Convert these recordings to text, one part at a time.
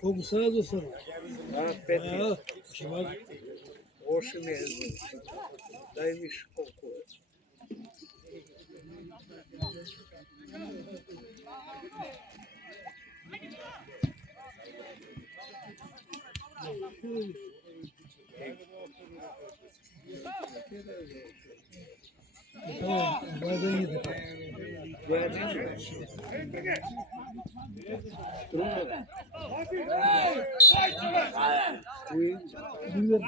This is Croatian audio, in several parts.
Koliko sada do sada? A, 15. Ще мати. 8 месяцев. Дай виж колко е. Два дни така. 2 дни. Струва. Кои? Ливер.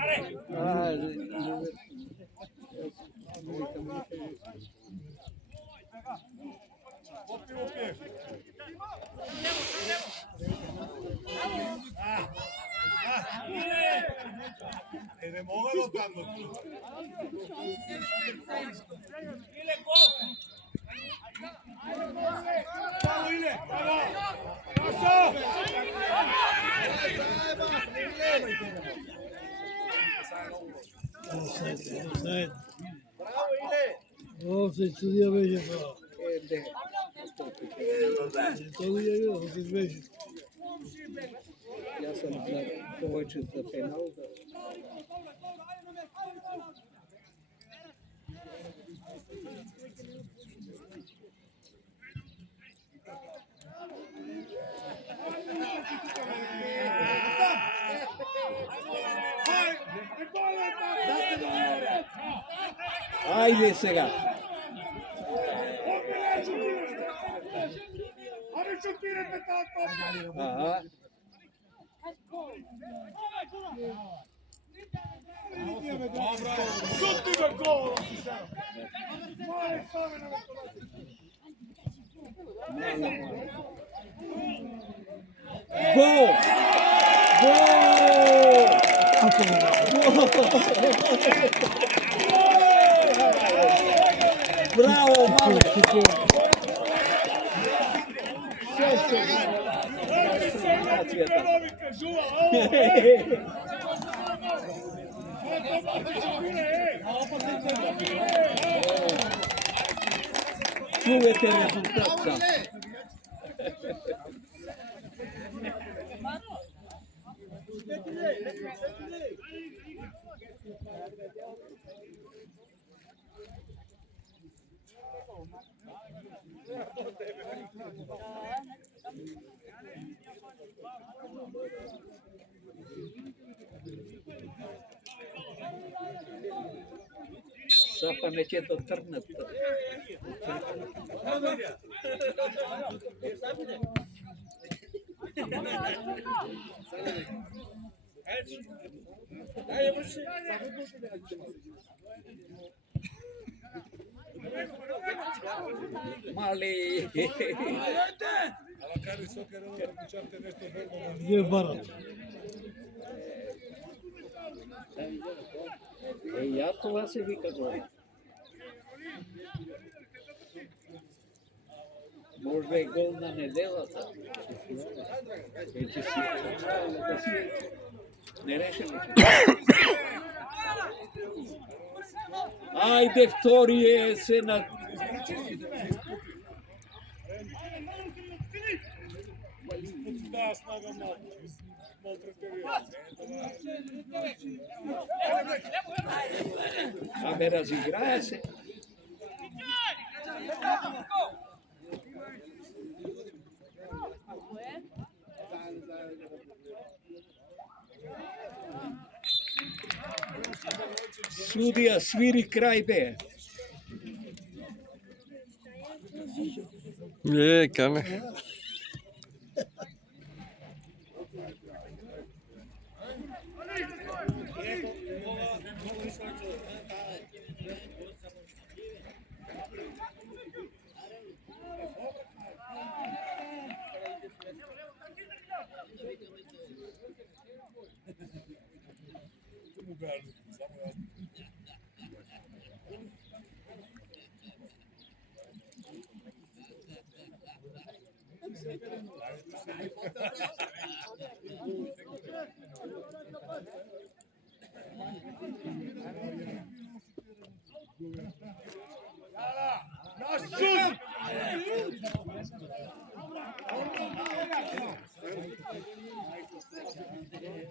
А, Ливер. Не мога да отдадна. Браво, Иле! Браво! Красо! Офсайд. Браво, Иле! Офсайд, судия беше това. Де. Той го явил, офсайд беше. Аз съм за повече за пенал. Айде сега. Ами шутирате тази топка! Ага. Шути бе гол! Мале стане на Гол! Браво, мале! Чувате резултат сам. Са паметето тръгнат. Мали! Ала кари сокер, да pričate nešto verbalno. Gdje je Barat? Я това се вика горе. Може би е гол на неделата. Вече си да си не решено. Айде вторие се на... Да, снага малтретирия. Абе, разиграя се. Судия свири край бе. Каме.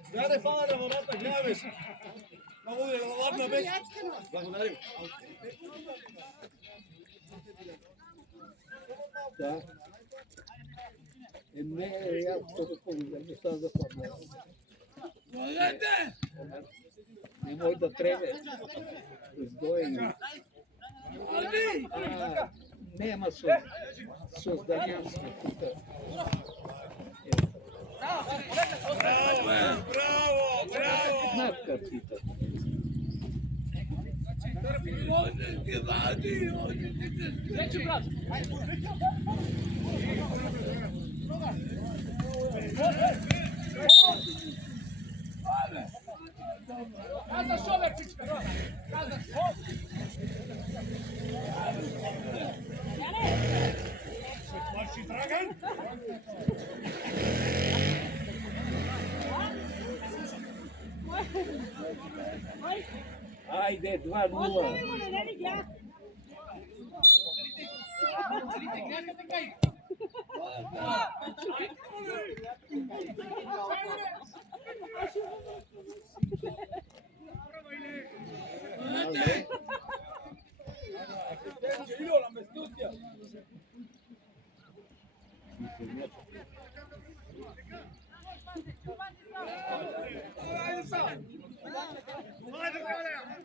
Zdravе, hvala na vrata, glaveš. Ma bude, ladna već. Благодарим. Da. Ne, ja to ne sam da pogledam. Nemoj da trebe. Uzdoji. Nema Sozdanjanske puta. Bravo, bravo. Znatka pita. Marši Dragan. Ajde, 2:0.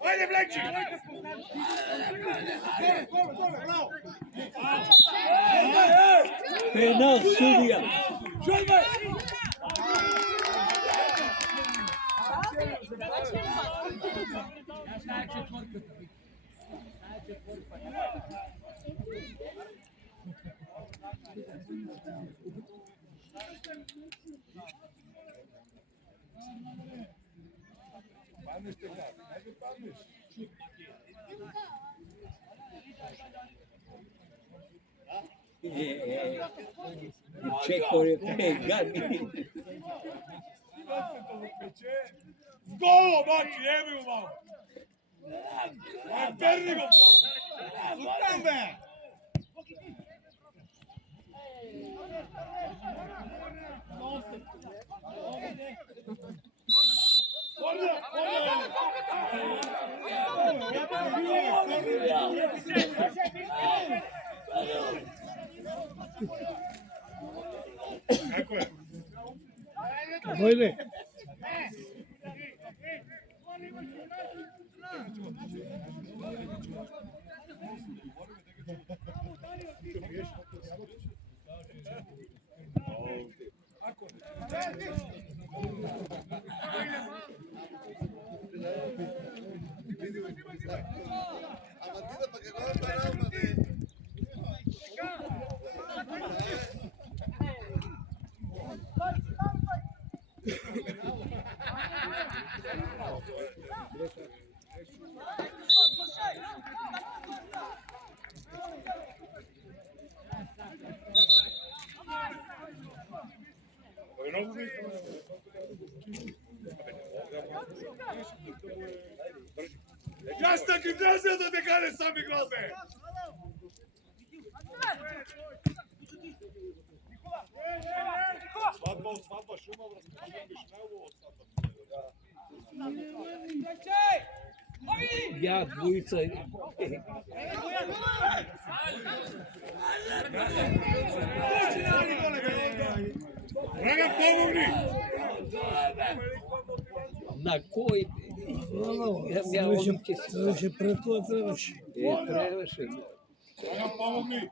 Ajde, Blekči! Penal sudija. Parniš te kad? Ajde, parniš. Čekao je te gani. Golo, baki, jebi u malo. Perni go golo. Zutam be. Kako je? Bojne. Jasna gimnazija da te gane sami grobe! Svadba, šuma, Višnjavu, Ja, dvojica. Dragan, pomogni! Na koji? Ja ovdje Trebаше пред това трябваше. trebаше. Dragan, pomogni!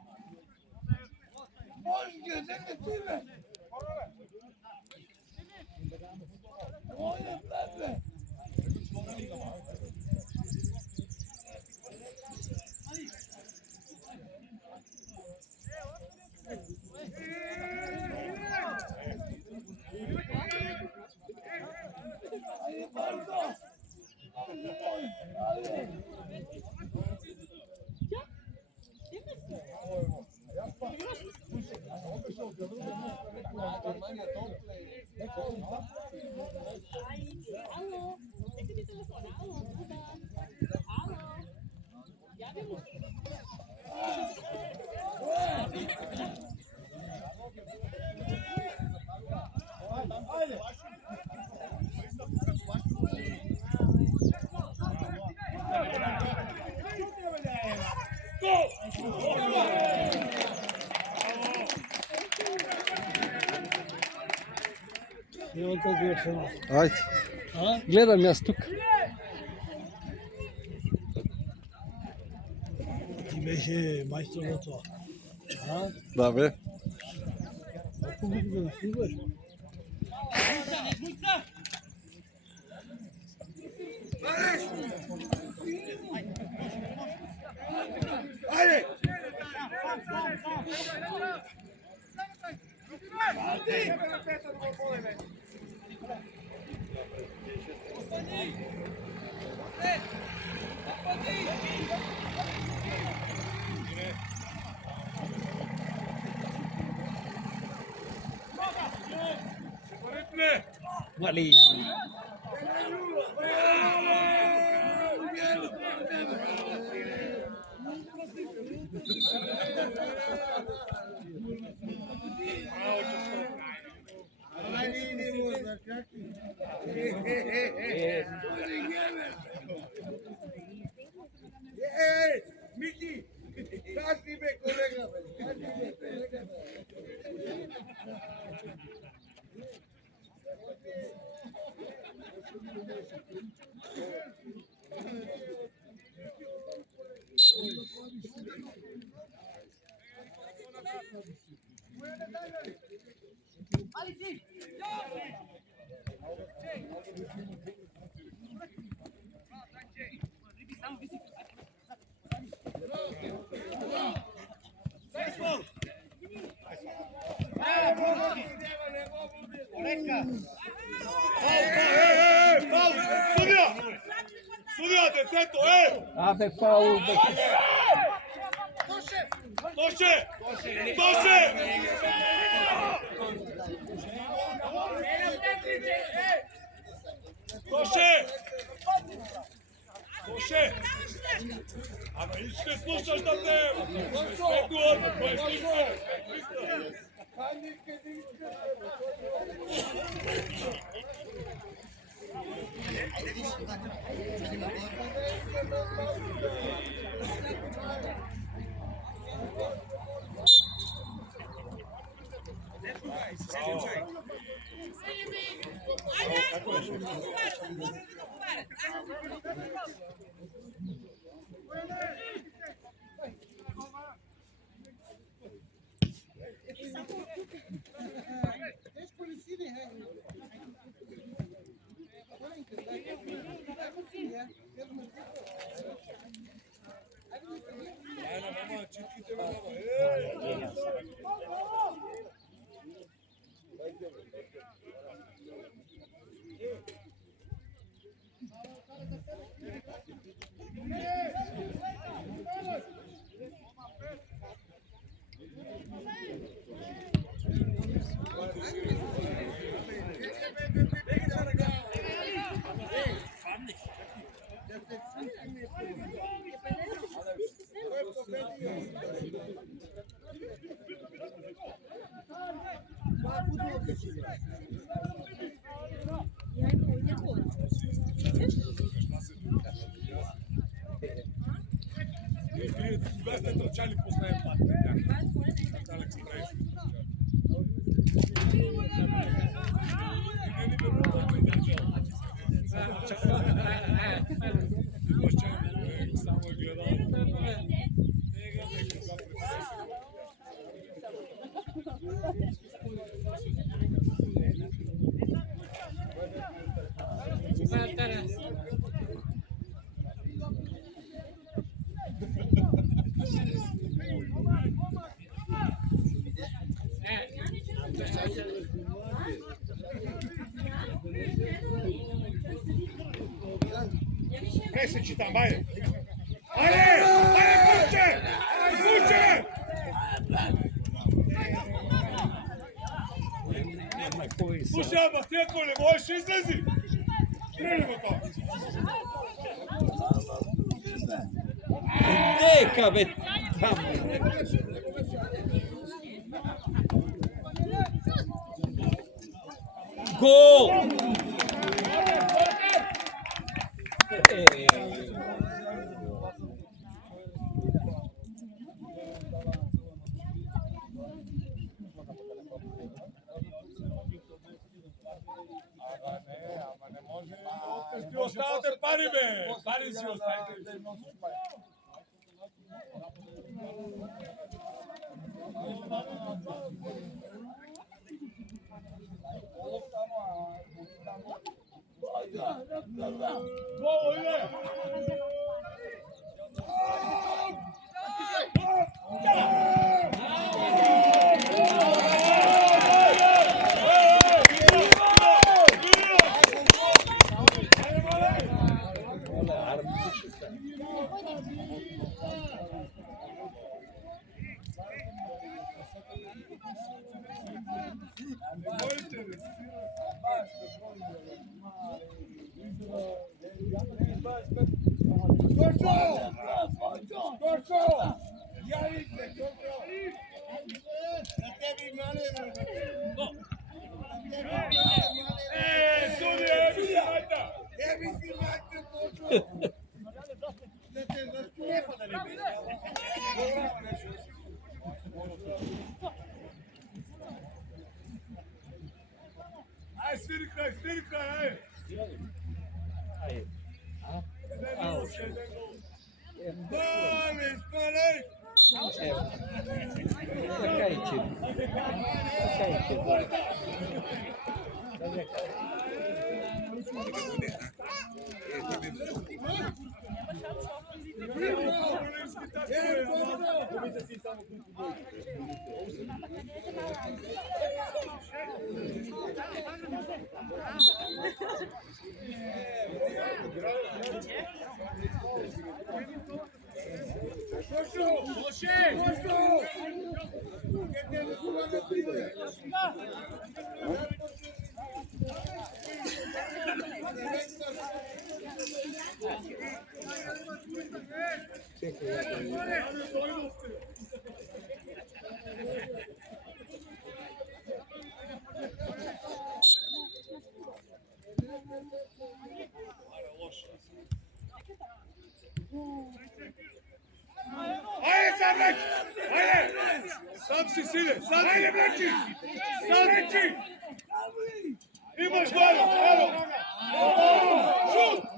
Evo koliko još ima. Ajde. A? Gledam ja stuk. Ti беше majstor gotovo. A? Da be. Kako bi da nas snimeš? Ajde! Mali. Miki! Kaži me kolega! Sudija, deteto, Abe faul. Toše! Toše! Toše! Toše! Ама и ще слушаш да те... Респекту отбор, кой ще иска? Ajde, mama, čitkite me, mama. Кога сте трчали последен пат? Алекс Праиш. Не ни верувам да ме държал. Само е гледал. Нега ме кога Preseci tam, ajde! Ajde! Ajde, kuće! Kuće! Slušaj, Abba, ti ako ne možeš, izlezi! Krenimo to! Neka be tamo. Gol! Opet ti ostavate parime. Pari si ostavite. Ovo ide. Aj, sviri kraj, aj. Ajde sad vreći! Ajde! Sam si sile! Sam si! Ajde vreći! Sam vreći! Imaš golo! Evo! Šut!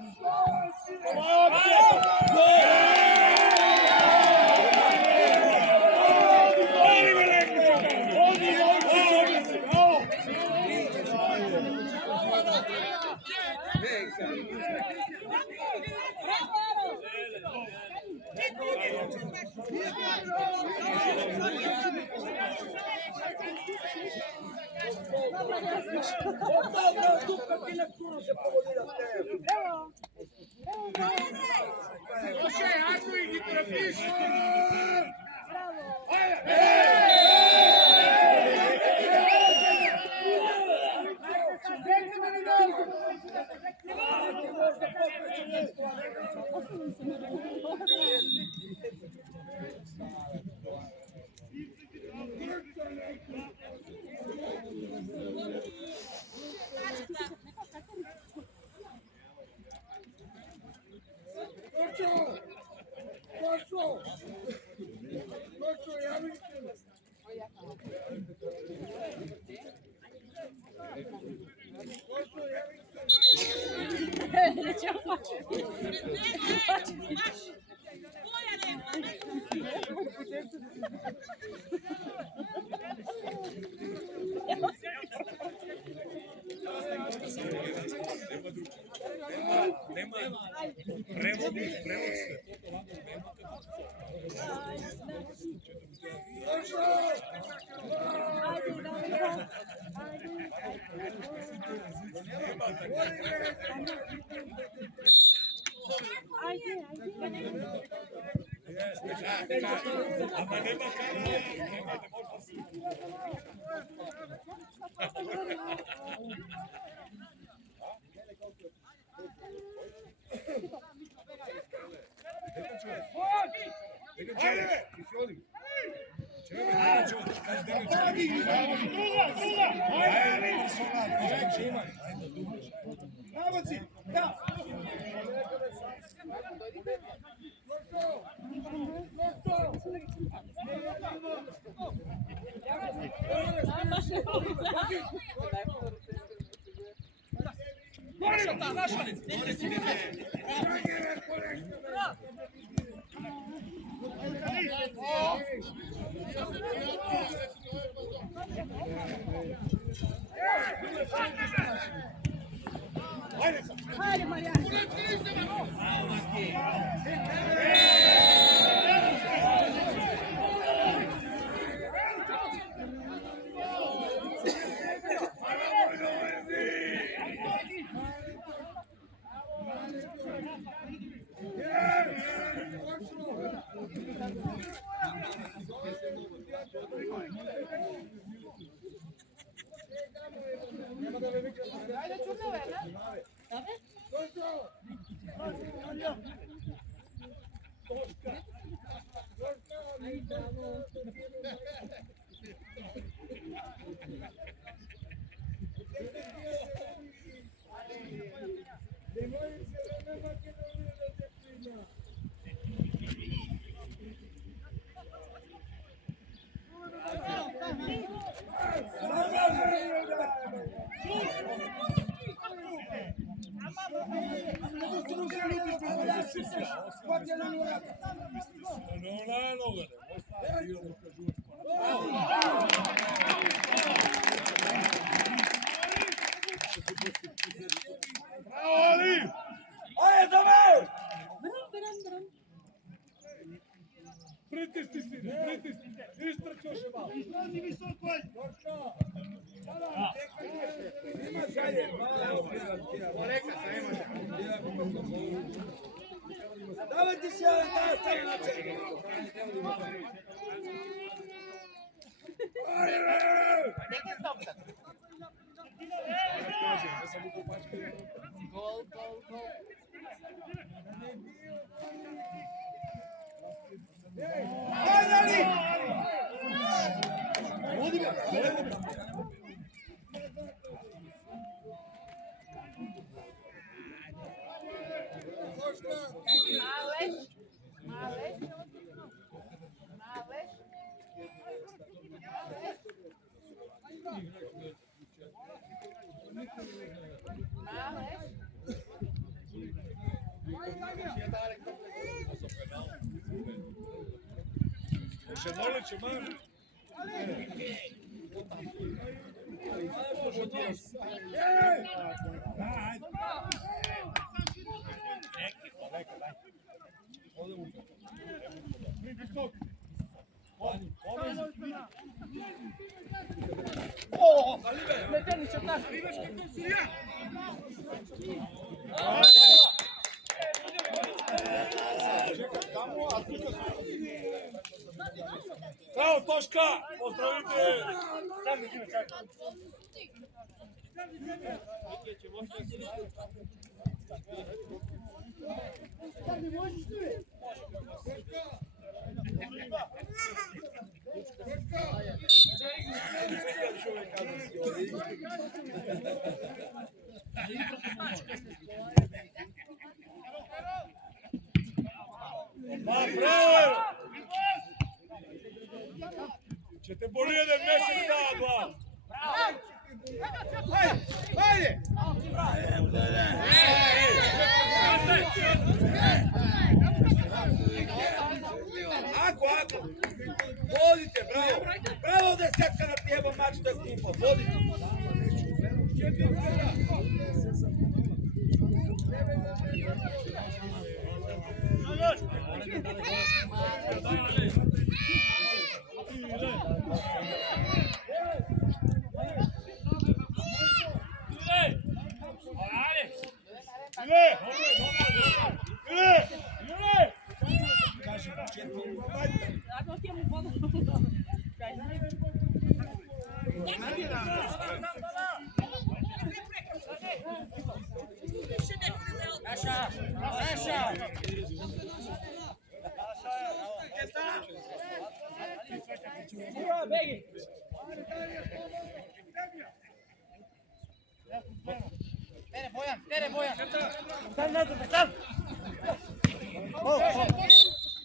Haydi Marian. Давайте сядем, Gol, gol, gol. Haydi Ali! Maleš. Maleš. Maleš. Maleš. Še molit, če manj. Bravo, Toška! Pozdravite! Bravo! Će te boli jedan mjesec da, dva. Hajde! Ako. Vodite, bravo. Bravo desetka na tijebo mač da kupo. Vodite. Tere Bojan.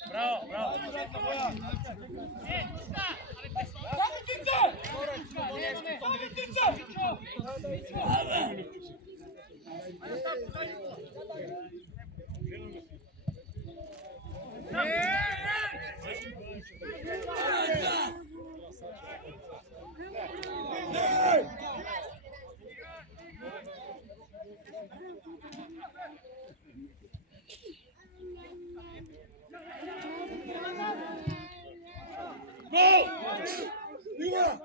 Bravo. Gol! Iva!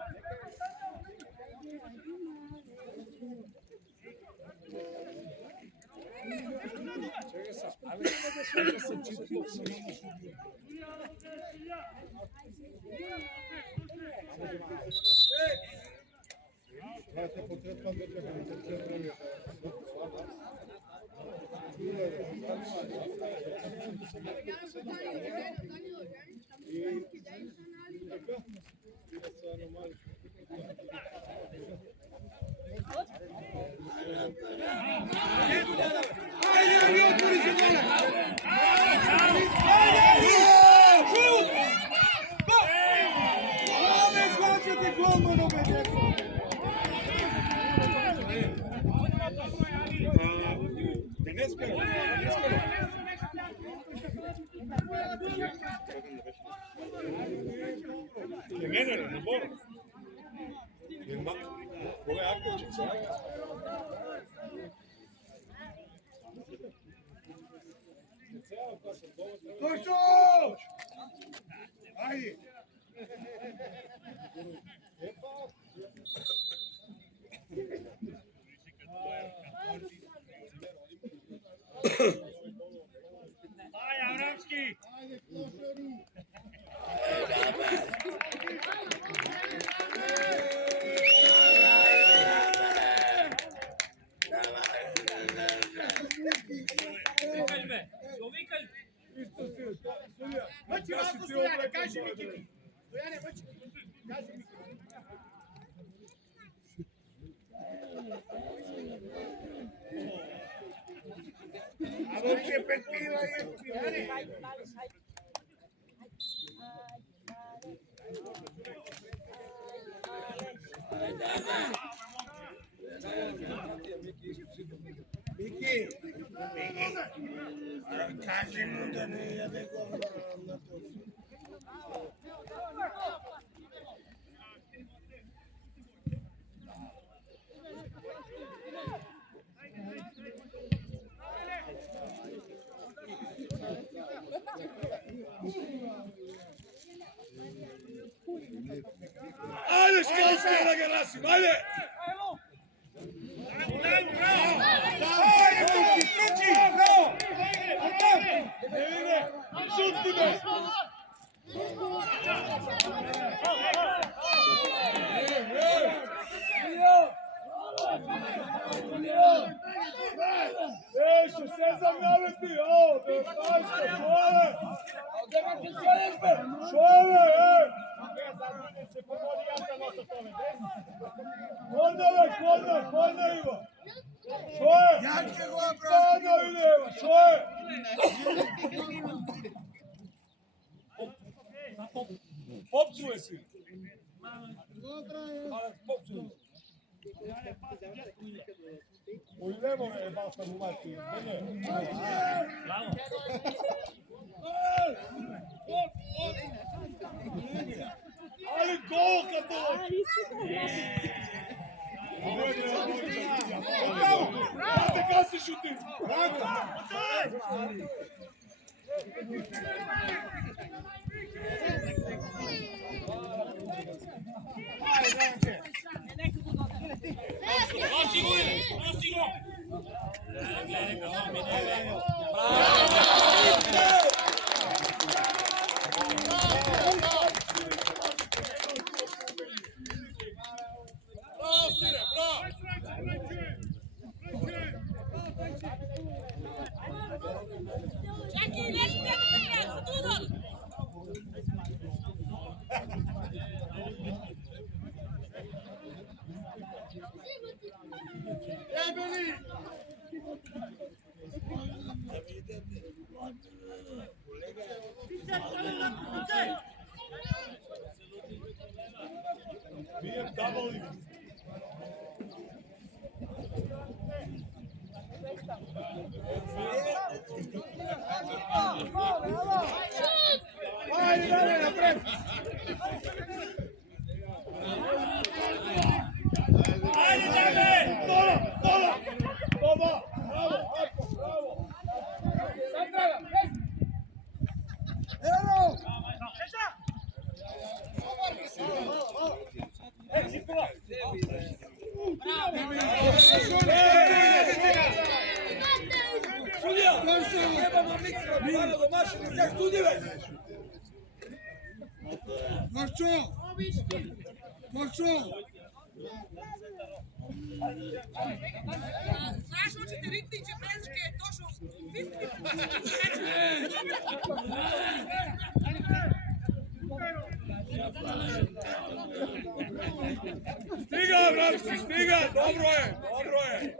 Ajde, ne otvori se dole! Šut! Ove, hoćete golmano, bedeko! Neskoro. Mene, ne bora. Koga je Akovića? Tošto! Ajde! Aj, Avramski! Isto si, Sulja. Vrći ovako, Stojane, kaži Mikiti. Stojane, vrći. Kaži Mikiti. A vrće pet piva je. Stojane. Miki, kaži mu da ne jede govno na to. Ajde, Školski, da ga nasim, ajde! Ajde, trči! Bravo! Ne ide! Šuti me! Ще се замявате! Ало, да кажете, шове! Шове, Korner, Ivo! Šoje! Korner ide, Ivo, šoje! Popčuje si! Popčuje. Ujdemo me, basta mu majke. Ali gol kad dođe! Brate, kada si šutim? Ajde, dale, napred! Ajde, dale! Dola! Mira, domaći, ne znaš studive. Košćo! Košćo! Znaš, hoćete Ritniće, Brezke, došao. Stiga, bratski, stiga, dobro je, dobro je.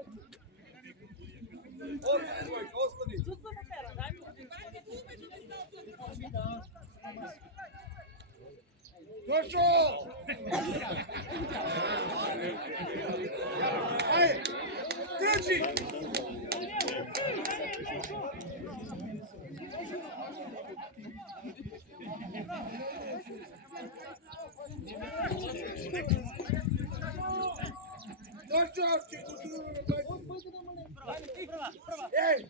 Gospodi. Košćo! Ajde, treći! Košćo, ti kuću Ej!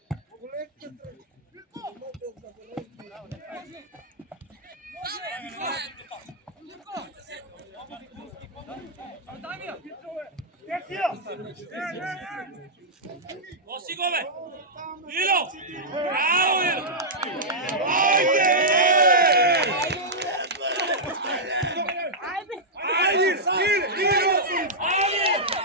Nosi gole! Ilo! Bravo, Ilo! Ajde! Ajde, skine, Ilo! Ajde!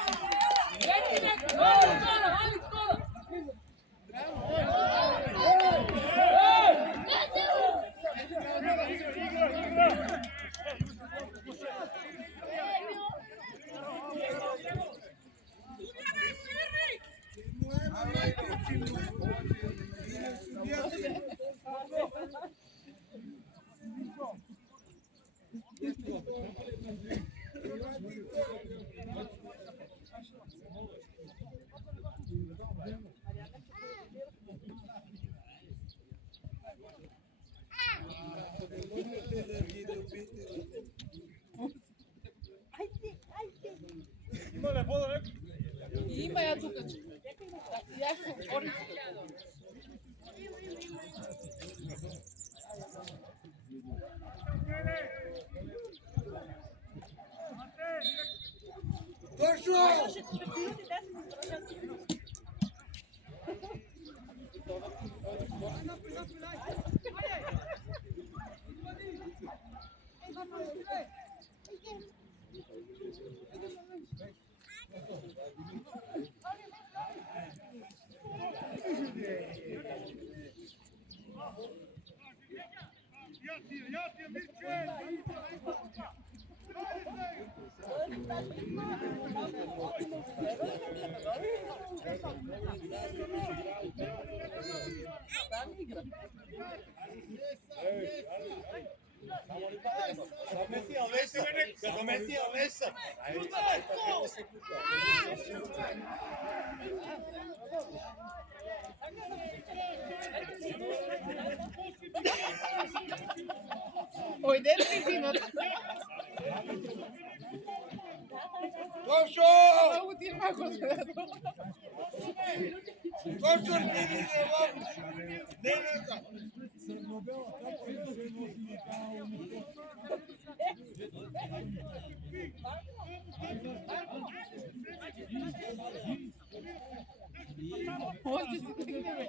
Ima ja tu kad ću. Ja ću oriti. Košćo! Ой, де причина? Košćo! Mogu ti mako gledati. Košćo, skini, ne vam! Ne, neka! Možda si ti ne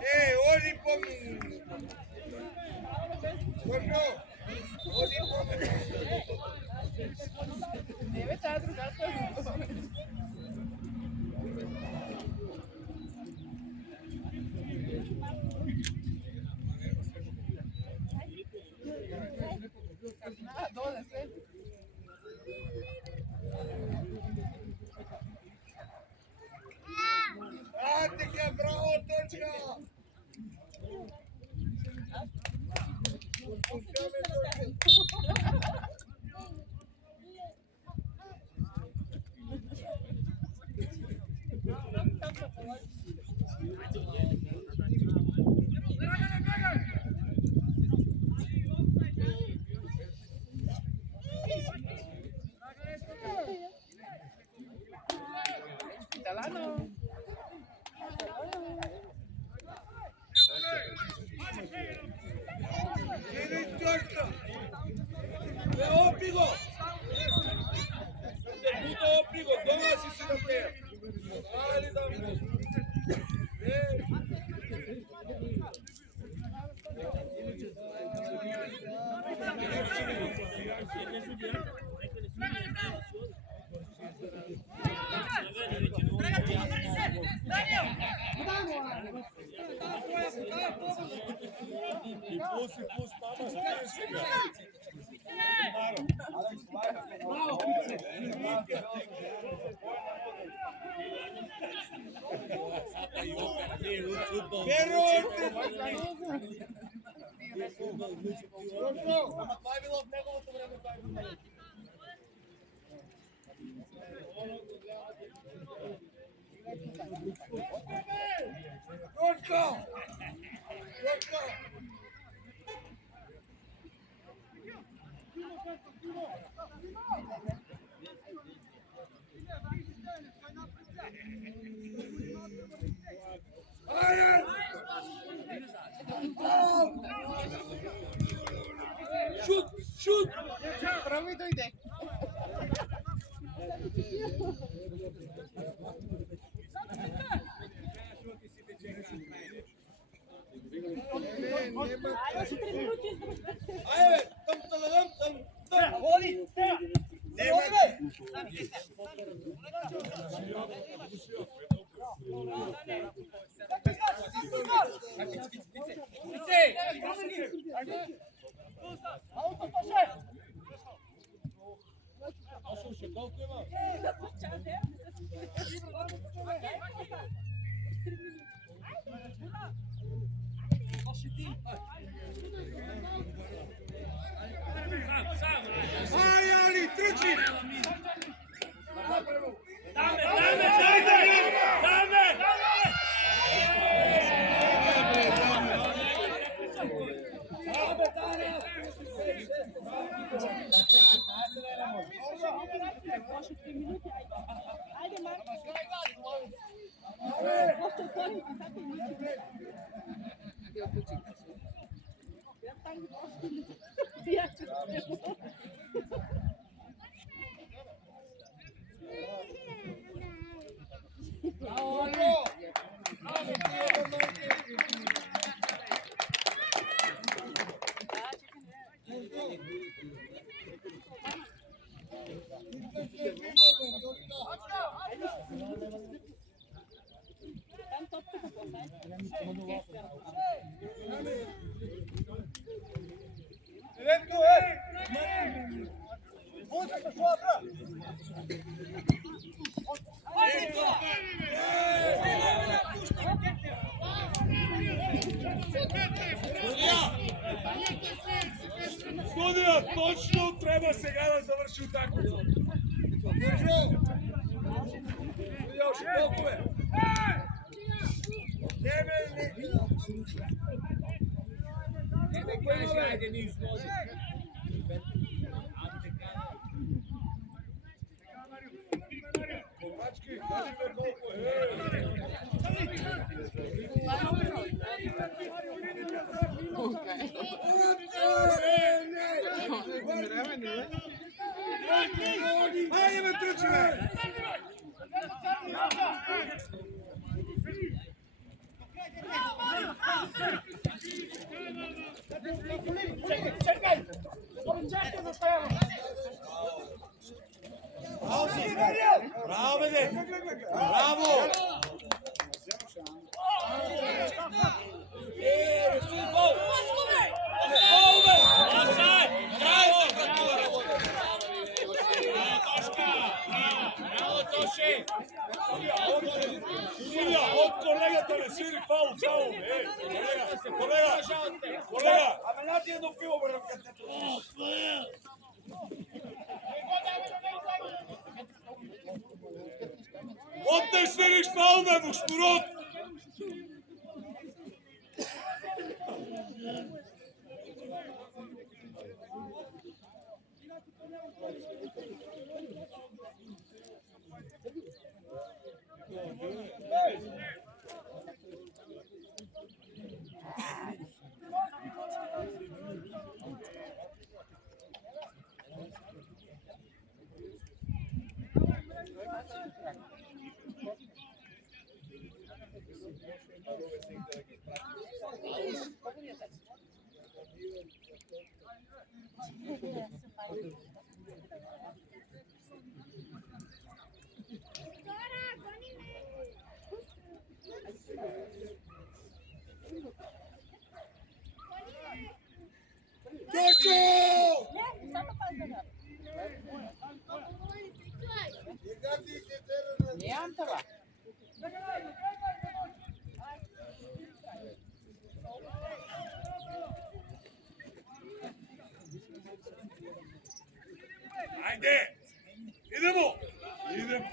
Ej, odi po mi! Košćo! Odi po mi! Deve ta drugata. Dole sve. Talano. Obrigo! Puto obrigo, doma si se não tem. Ali dá Shoot! Пробуй дойде. Ajde, tam. Voli! Aj, Ali, trči! Судija, точно treba сега да завърши уtakmicu. Судija, още колко бе? Комачки, кажи бе колко Хайде ме тръчи, бе! Браво, бе! Браво! Судija, od kolegata ne sviri faul, samo, kolega! Ама наđi jedno pivo, moram kad te От не свириш фаул, бе, мушмурот! Ajde! Idemo! Idemo!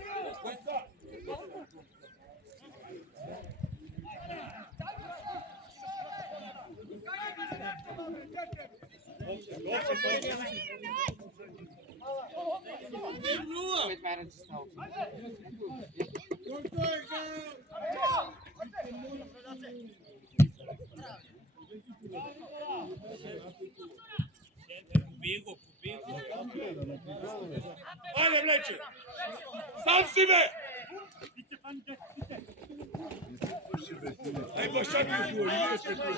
Ajde, mleče! Sam si me! Aj, Bošak je tu, nije se tu.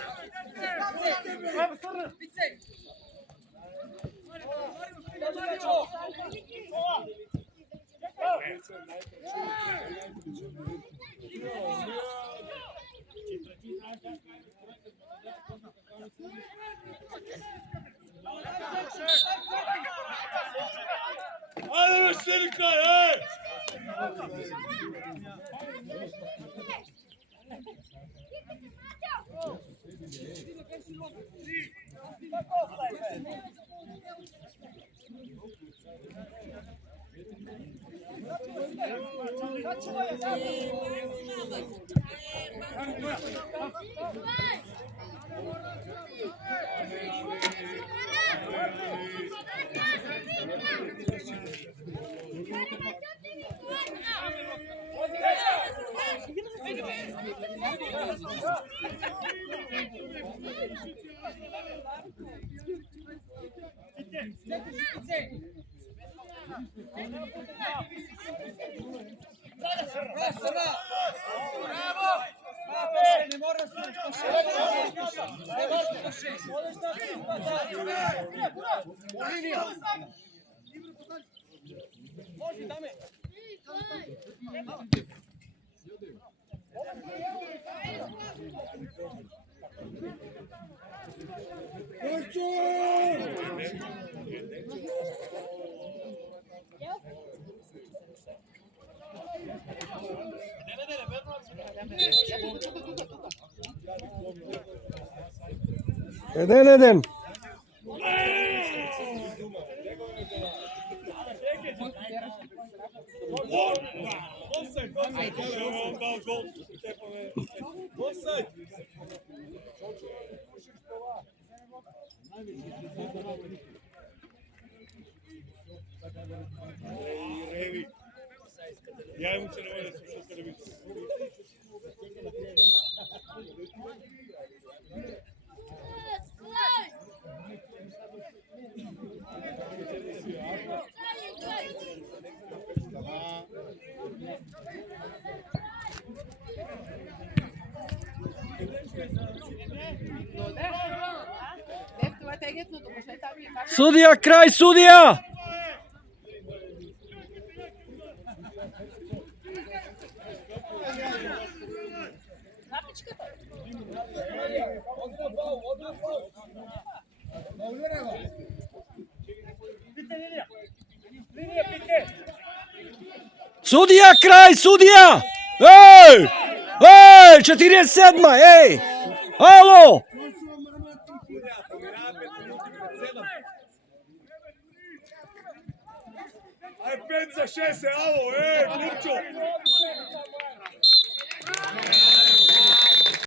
Ajde, Veselin kraj, ej! Eden. Ja imam se ne volim da slušam televiziju. Sudija, kraj, sudija! Sudija, kraj, sudija! Ej! Ej, 47, ej! Alo! Aj 5 za 6, alo, klupčo!